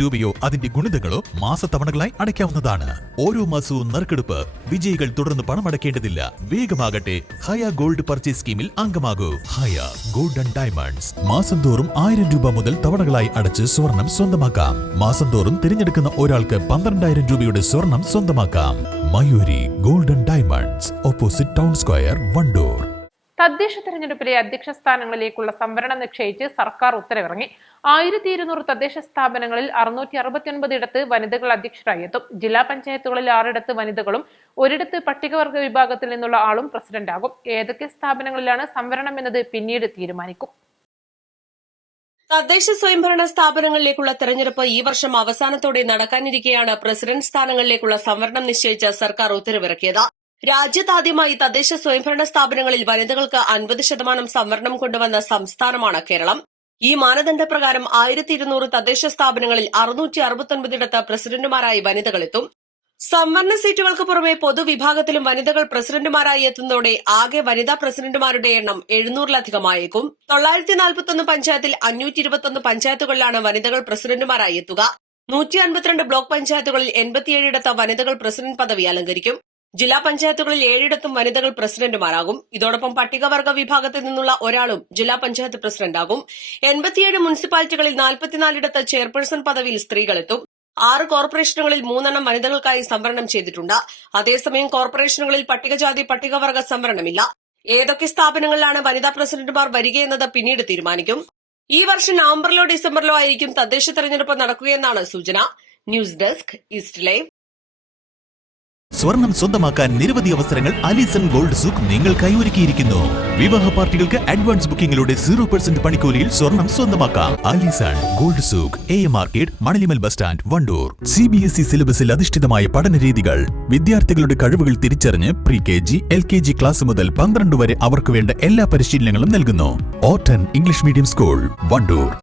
രൂപയോ അതിന്റെ ഗുണിതങ്ങളോ മാസത്തവണകളായി അടയ്ക്കാവുന്നതാണ്. ഓരോ മാസവും നറുക്കെടുപ്പ്. വിജയികൾ തുടർന്ന് പണമടയ്ക്കേണ്ടതില്ല. വേഗമാകട്ടെ, ഹയ ഗോൾഡ് പർച്ചേസ് സ്കീമിൽ അംഗമാകൂ. ഹയ ഗോൾഡ് ആൻഡ് ഡയമണ്ട്സ്. മാസം തോറും 1000 രൂപ മുതൽ തവണകളായി അടച്ച് സ്വർണം സ്വന്തമാക്കാം. മാസം തോറും തിരഞ്ഞെടുക്കുന്ന ഒരാൾക്ക് 12,000 രൂപയുടെ സ്വർണം സ്വന്തമാക്കാം. Mayuri gold and diamonds, opposite town square, Wandoor. തദ്ദേശ തെരഞ്ഞെടുപ്പിലെ അധ്യക്ഷ സ്ഥാനങ്ങളിലേക്കുള്ള സംവരണം നിശ്ചയിച്ച് സർക്കാർ ഉത്തരവിറങ്ങി. 1200 തദ്ദേശ സ്ഥാപനങ്ങളിൽ 669 ഇടത്ത് വനിതകൾ അധ്യക്ഷരായി എത്തും. ജില്ലാ പഞ്ചായത്തുകളിൽ 6 ഇടത്ത് വനിതകളും ഒരിടത്ത് പട്ടികവർഗ വിഭാഗത്തിൽ നിന്നുള്ള ആളും പ്രസിഡന്റാകും. ഏതൊക്കെ സ്ഥാപനങ്ങളിലാണ് സംവരണം എന്നത് പിന്നീട് തീരുമാനിക്കും. തദ്ദേശ സ്വയംഭരണ സ്ഥാപനങ്ങളിലേക്കുള്ള തെരഞ്ഞെടുപ്പ് ഈ വർഷം അവസാനത്തോടെ നടക്കാനിരിക്കെയാണ് പ്രസിഡന്റ് സ്ഥാനങ്ങളിലേക്കുള്ള സംവരണം നിശ്ചയിച്ച് സർക്കാർ ഉത്തരവിറക്കിയത്. രാജ്യത്താദ്യമായി തദ്ദേശ സ്വയംഭരണ സ്ഥാപനങ്ങളിൽ വനിതകൾക്ക് 50% സംവരണം കൊണ്ടുവന്ന സംസ്ഥാനമാണ് കേരളം. ഈ മാനദണ്ഡപ്രകാരം 1200 തദ്ദേശ സ്ഥാപനങ്ങളിൽ 669 ഇടത്ത് പ്രസിഡന്റുമാരായി വനിതകളെത്തും. സംവരണ സീറ്റുകൾക്ക് പുറമെ പൊതുവിഭാഗത്തിലും വനിതകൾ പ്രസിഡന്റുമാരായി എത്തുന്നതോടെ ആകെ വനിതാ പ്രസിഡന്റുമാരുടെ എണ്ണം 700-ലധികമായേക്കും. 941 പഞ്ചായത്തിൽ 521 പഞ്ചായത്തുകളിലാണ് വനിതകൾ പ്രസിഡന്റുമാരായി എത്തുക. 152 ബ്ലോക്ക് പഞ്ചായത്തുകളിൽ 87 ഇടത്ത് വനിതകൾ പ്രസിഡന്റ് പദവി അലങ്കരിക്കും. ജില്ലാ പഞ്ചായത്തുകളിൽ 7 ഇടത്തും വനിതകൾ പ്രസിഡന്റുമാരാകും. ഇതോടൊപ്പം പട്ടികവർഗ വിഭാഗത്തിൽ നിന്നുള്ള ഒരാളും ജില്ലാ പഞ്ചായത്ത് പ്രസിഡന്റാകും. 87 മുനിസിപ്പാലിറ്റികളിൽ 44 ഇടത്ത് ചെയർപേഴ്സൺ പദവിയിൽ സ്ത്രീകളെത്തും. 6 കോർപ്പറേഷനുകളിൽ 3 വനിതകൾക്കായി സംവരണം ചെയ്തിട്ടുണ്ട്. അതേസമയം കോർപ്പറേഷനുകളിൽ പട്ടികജാതി പട്ടികവർഗ സംവരണമില്ല. ഏതൊക്കെ സ്ഥാപനങ്ങളിലാണ് വനിതാ പ്രസിഡന്റുമാർ വരികയെന്നത് പിന്നീട് തീരുമാനിക്കും. ഈ വർഷം നവംബറിലോ ഡിസംബറിലോ ആയിരിക്കും തദ്ദേശ തെരഞ്ഞെടുപ്പ് നടക്കുകയെന്നാണ് സൂചന. News desk, east live. സ്വർണം സ്വന്തമാക്കാൻ നിരവധി അവസരങ്ങൾ അലിസൺ ഗോൾഡ് സൂക്ക് നിങ്ങൾക്കായി ഒരുക്കിയിരിക്കുന്നു. വിവാഹ പാർട്ടികൾക്ക് അഡ്വാൻസ് ബുക്കിംഗിലൂടെ 0% പണിക്കൂലിയിൽ സ്വർണം സ്വന്തമാക്കാം. Alison Gold Souk, AM market, Manalimal bus stand, Wandoor. CBSE സിലബസിൽ അധിഷ്ഠിതമായ പഠന രീതികൾ. വിദ്യാർത്ഥികളുടെ കഴിവുകൾ തിരിച്ചറിഞ്ഞ് pre-KG, LKG ക്ലാസ് മുതൽ 12 വരെ അവർക്ക് വേണ്ട എല്ലാ പരിശീലനങ്ങളും നൽകുന്നു. Orton English medium school, Wandoor.